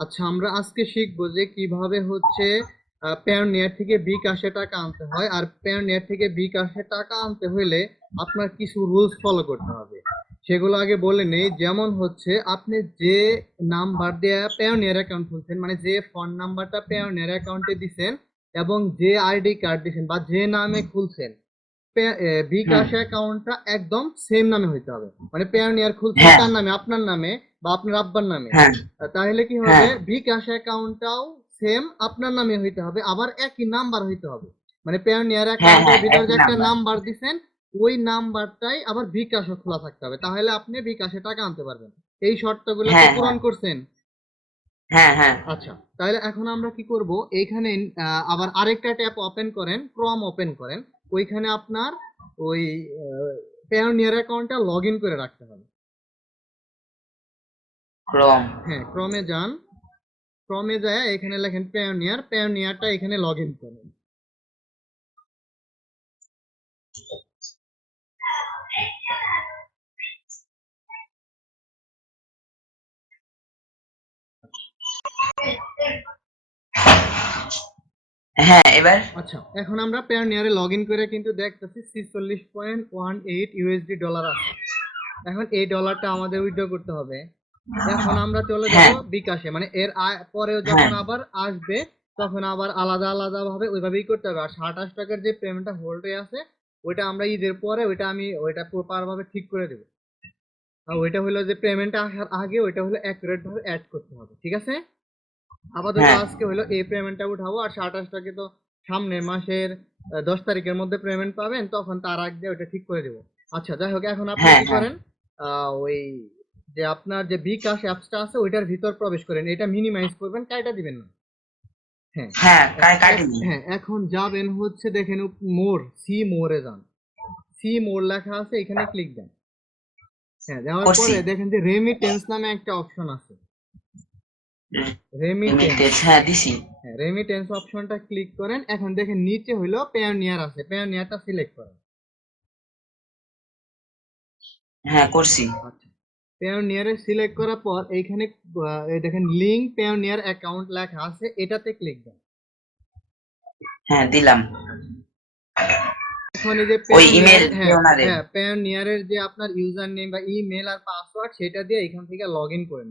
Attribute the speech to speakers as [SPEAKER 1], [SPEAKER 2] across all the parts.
[SPEAKER 1] আচ্ছা আমরা আজকে শিখব যে কীভাবে হচ্ছে পেওনিয়ার থেকে বিকাশে টাকা আনতে হয়, আর পেওনিয়ার থেকে বিকাশে টাকা আনতে হলে আপনার কিছু রুলস ফলো করতে হবে। সেগুলো আগে বলে নেই, যেমন হচ্ছে, আপনি যে নাম্বার দিয়ে পেওনিয়ার অ্যাকাউন্ট খুলছেন মানে যে ফোন নাম্বারটা পেওনিয়ার অ্যাকাউন্টে দিছেন, এবং যে আইডি কার্ড দিছেন, বা যে নামে খুলছেন বিকাশ অ্যাকাউন্টটা একদম সেম নামে হইতে হবে। মানে পেওনিয়ার খুলছেন
[SPEAKER 2] হ্যাঁ।
[SPEAKER 1] তার নামে আপনার নামে বা আপনার আব্বার নামে।
[SPEAKER 2] হ্যাঁ।
[SPEAKER 1] তাহলে কি হবে। বিকাশ অ্যাকাউন্টটাও সেম আপনার নামে হইতে হবে আবার একই নাম্বার হইতে হবে। মানে পেওনিয়ার অ্যাকাউন্টের ভিতর যে একটা
[SPEAKER 2] নাম্বার।
[SPEAKER 1] দিছেন ওই নাম্বারটাই আবার বিকাশও খোলা থাকতে হবে। তাহলে আপনি বিকাশে টাকা আনতে পারবেন। এই শর্তগুলো
[SPEAKER 2] হ্যাঁ,
[SPEAKER 1] পূরণ। করছেন।
[SPEAKER 2] হ্যাঁ হ্যাঁ।
[SPEAKER 1] আচ্ছা তাহলে এখন আমরা কি করব? এইখানে আবার আরেকটা ট্যাব ওপেন করেন ক্রম ওপেন করেন। ওইখানে আপনার ওই পেয়ারনিয়ার অ্যাকাউন্টটা লগ ইন করে রাখতে হবে।
[SPEAKER 2] ক্রম
[SPEAKER 1] হ্যাঁ ক্রমে যান। ক্রমে যায় এখানে লেখেন পেয়ারনিয়ার পেয়ারনিয়ারটা এখানে লগ ইন করেন।
[SPEAKER 2] হ্যাঁ এবার?
[SPEAKER 1] আচ্ছা এখন আমরা পেওনিয়ারে লগ ইন করে কিন্তু দেখতেছি ছিচল্লিশ point one eight USD dollar আছে। এখন এই ডলারটা আমাদের উইথড্র করতে হবে। এখন আমরা চলে যাব
[SPEAKER 2] হ্যাঁ।
[SPEAKER 1] বিকাশে মানে এর পরেও যখন আবার আসবে তখন আবার আলাদা আলাদা ভাবে ওইভাবেই করতে হবে। আর সাতাশ টাকার যে পেমেন্টটা হোল্ড হয়ে আছে ওইটা আমরা ঈদের পরে ওইটা আমি ওইটা প্রপার ভাবে ঠিক করে দেবো। আর ওইটা হলো যে পেমেন্টটা আসার আগে ওইটা হলো অ্যাকুরেট ভাবে অ্যাড করতে হবে ঠিক আছে? আপাতত
[SPEAKER 2] হ্যাঁ।
[SPEAKER 1] আজকে হলো এই পেমেন্টটা উঠাবো আর সাতাশটাকে তো সামনের মাসের দশ তারিখের মধ্যে পেমেন্ট পাবেন তখন তার আগে ওইটা ঠিক করে দেবো। আচ্ছা যাই হোক এখন আপনি
[SPEAKER 2] হ্যাঁ,
[SPEAKER 1] কি
[SPEAKER 2] হ্যাঁ।
[SPEAKER 1] করেন? ওই যে আপনার যে বিকাশ অ্যাপসটা আছে ওইটার ভিতর প্রবেশ করেন। এটা মিনিমাইজ করবেন কাইটা দিবেন না। হ্যাঁ।
[SPEAKER 2] হ্যাঁ
[SPEAKER 1] এখন যাবেন হচ্ছে দেখেন মোর সি মোরে যান। সি মোর লেখা আছে এখানে ক্লিক দেন। হ্যাঁ
[SPEAKER 2] করছি।
[SPEAKER 1] পরে দেখেন যে রেমিটেন্স নামে একটা অপশন আছে। রেমিটেন্স
[SPEAKER 2] হ্যাঁ দিছি।
[SPEAKER 1] রেমিটেন্স অপশনটা ক্লিক করেন। এখন দেখেন নিচে হইল পেওনিয়ার আছে। পেওনিয়ারটা সিলেক্ট করেন।
[SPEAKER 2] হ্যাঁ করছি।
[SPEAKER 1] আচ্ছা। পেওনিয়ারে সিলেক্ট করার পর এইখানে দেখেন লিংক পেওনিয়ার অ্যাকাউন্ট লেখা আছে এটাতে ক্লিক দেন।
[SPEAKER 2] হ্যাঁ দিলাম।
[SPEAKER 1] এখন এই যে
[SPEAKER 2] ওই email
[SPEAKER 1] হ্যাঁ
[SPEAKER 2] Payoneer-এ।
[SPEAKER 1] হ্যাঁ পেওনিয়ারের যে আপনার ইউজার নেম বা ইমেল আর পাসওয়ার্ড সেটা দিয়ে এখান থেকে লগ ইন করেন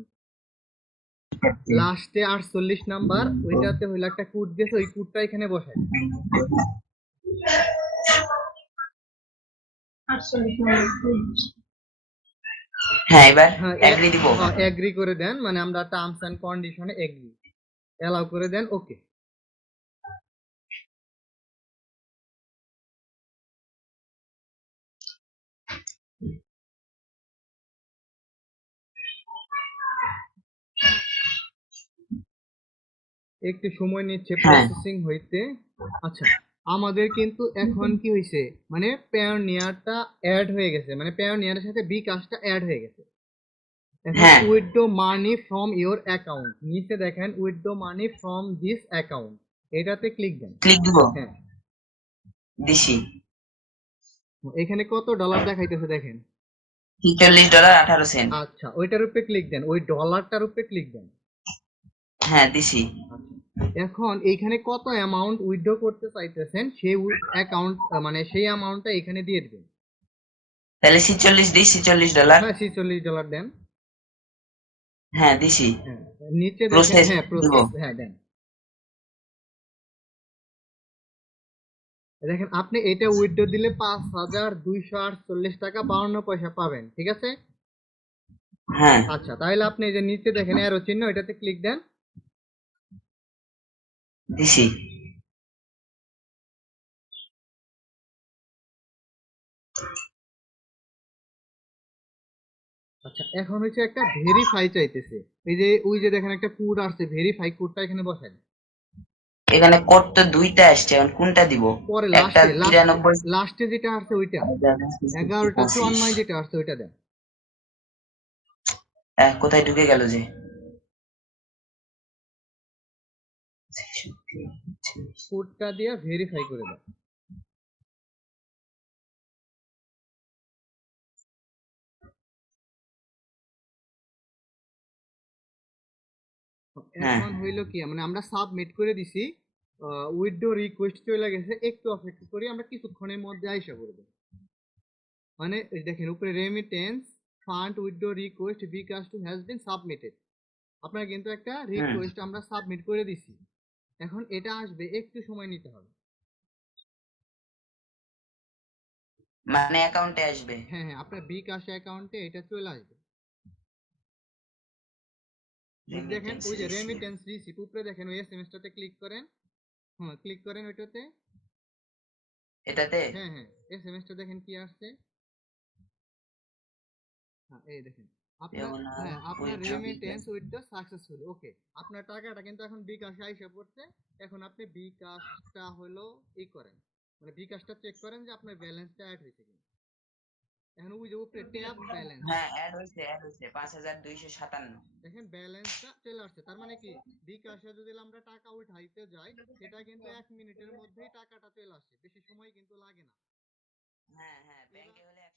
[SPEAKER 1] লাস্টে আটচল্লিশ নাম্বার ওইটাতে হইল একটা কুট দিয়েছে ওই কুটটা এখানে বসে
[SPEAKER 2] হ্যাঁ এবার
[SPEAKER 1] হ্যাঁ
[SPEAKER 2] এগ্রি দিব।
[SPEAKER 1] এগ্রি করে দেন মানে আমরা টার্মস এন্ড কন্ডিশনে এগ্রি এলাও করে দেন ওকে একটু সময় নিচ্ছে
[SPEAKER 2] হ্যাঁ।
[SPEAKER 1] প্রসেসিং হইতে। আচ্ছা আমাদের কিন্তু এখন কি হয়েছে মানে পেওনিয়ারটা অ্যাড হয়ে গেছে। মানে পেওনিয়ারের সাথে বি কাজটা অ্যাড হয়ে গেছে।
[SPEAKER 2] হ্যাঁ।
[SPEAKER 1] Withdraw money from your account নিচে দেখেন withdraw money from this account এটাতে ক্লিক দেন।
[SPEAKER 2] ক্লিক দিব?
[SPEAKER 1] হ্যাঁ।
[SPEAKER 2] দিছি।
[SPEAKER 1] এখানে কত ডলার দেখাইতেছে দেখেন?
[SPEAKER 2] ছিচল্লিশ ডলার আঠারো সেন্ট
[SPEAKER 1] আচ্ছা ওইটার উপরে ক্লিক দেন। ওই ডলারটার উপরে ক্লিক দেন।
[SPEAKER 2] হ্যাঁ দিছি।
[SPEAKER 1] এখন এইখানে কত অ্যামাউন্ট উইথড্র করতে চাইতেছেন সেই অ্যাকাউন্ট মানে সেই অ্যামাউন্টটা এখানে দিয়ে দিবেন।
[SPEAKER 2] তাহলে ছিচল্লিশ দিই ছিচল্লিশ ডলার
[SPEAKER 1] হ্যাঁ ছিচল্লিশ ডলার দেন।
[SPEAKER 2] হ্যাঁ দিছি।
[SPEAKER 1] হ্যাঁ নিচে দেখেন হ্যাঁ প্রসেস হ্যাঁ দেন। দেখেন আপনি এটা উইথড্র দিলে পাঁচ হাজার দুইশো আটচল্লিশ টাকা বাউন্ন পয়সা পাবেন ঠিক আছে?
[SPEAKER 2] হ্যাঁ।
[SPEAKER 1] আচ্ছা তাহলে আপনি এই যে নিচে দেখেন অ্যারো চিহ্ন এটাতে ক্লিক দেন।
[SPEAKER 2] দিছি
[SPEAKER 1] আচ্ছা এখন হচ্ছে একটা ভেরিফাই চাইতেছে। এই যে ওই যে দেখেন একটা কোড আসছে ভেরিফাই কোডটা এখানে বসাই।
[SPEAKER 2] এখানে কোড তো দুইটা আসছে এখন কোনটা দিব?
[SPEAKER 1] পরে লাস্টে লাস্টে যেটা আসছে ওইটা। এগারোটা চুয়ান্নয় যেটা আসছে ওইটা দেন।
[SPEAKER 2] আহ, কোথায় ঢুকে গেল যে?
[SPEAKER 1] কোডটা দিয়ে ভেরিফাই করে দেন
[SPEAKER 2] হ্যাঁ।
[SPEAKER 1] এখন হইল কি মানে আমরা সাবমিট করে দিছি উইথড্র রিকোয়েস্ট চলে গেছে একটু অপেক্ষা করি আমরা কিছুক্ষণের মধ্যে আইসা করব মানে দেখেন উপরে remittance fund withdraw request bKash to has been submitted আপনার কিন্তু একটা রিকোয়েস্ট আমরা সাবমিট করে দিছি। এখন এটা আসবে একটু সময় নিতে হবে।
[SPEAKER 2] মানে অ্যাকাউন্টে আসবে।
[SPEAKER 1] হ্যাঁ হ্যাঁ আপনার বিকাশ অ্যাকাউন্টে এটা চলে আসবে। দেখেন ওই যে রেমিটেন্স রিসিপ উপরে দেখেন ওই এসএমএসটাতে ক্লিক করেন। হ্যাঁ ক্লিক করেন ওইটাতে।
[SPEAKER 2] এটাতে?
[SPEAKER 1] হ্যাঁ হ্যাঁ এসএমএসটা দেখেন কি আসছে। হ্যাঁ এই দেখেন। আপনার হ্যাঁ আপনার
[SPEAKER 2] withdraw
[SPEAKER 1] সাকসেসফুল ওকে আপনার টাকাটা কিন্তু এখন বিকাশে আইসা পড়ছে। এখন আপনি বিকাশটা হলো ই করেন। মানে বিকাশটা চেক করেন যে আপনার ব্যালেন্সটা অ্যাড হয়েছে কিনা। এখন ওই যে উপরে ট্যাব ব্যালেন্স
[SPEAKER 2] হ্যাঁ অ্যাড হয়েছে অ্যাড হয়েছে পাঁচ হাজার দুইশো সাতান্ন।
[SPEAKER 1] দেখেন ব্যালেন্সটা চলে আসছে। তার মানে কি? বিকাশে যদি আমরা টাকা উঠাইতে যাই সেটা কিন্তু এক মিনিটের মধ্যেই টাকাটা চলে আসে। বেশি সময় কিন্তু লাগে না।
[SPEAKER 2] হ্যাঁ হ্যাঁ ব্যাংকে হলে এক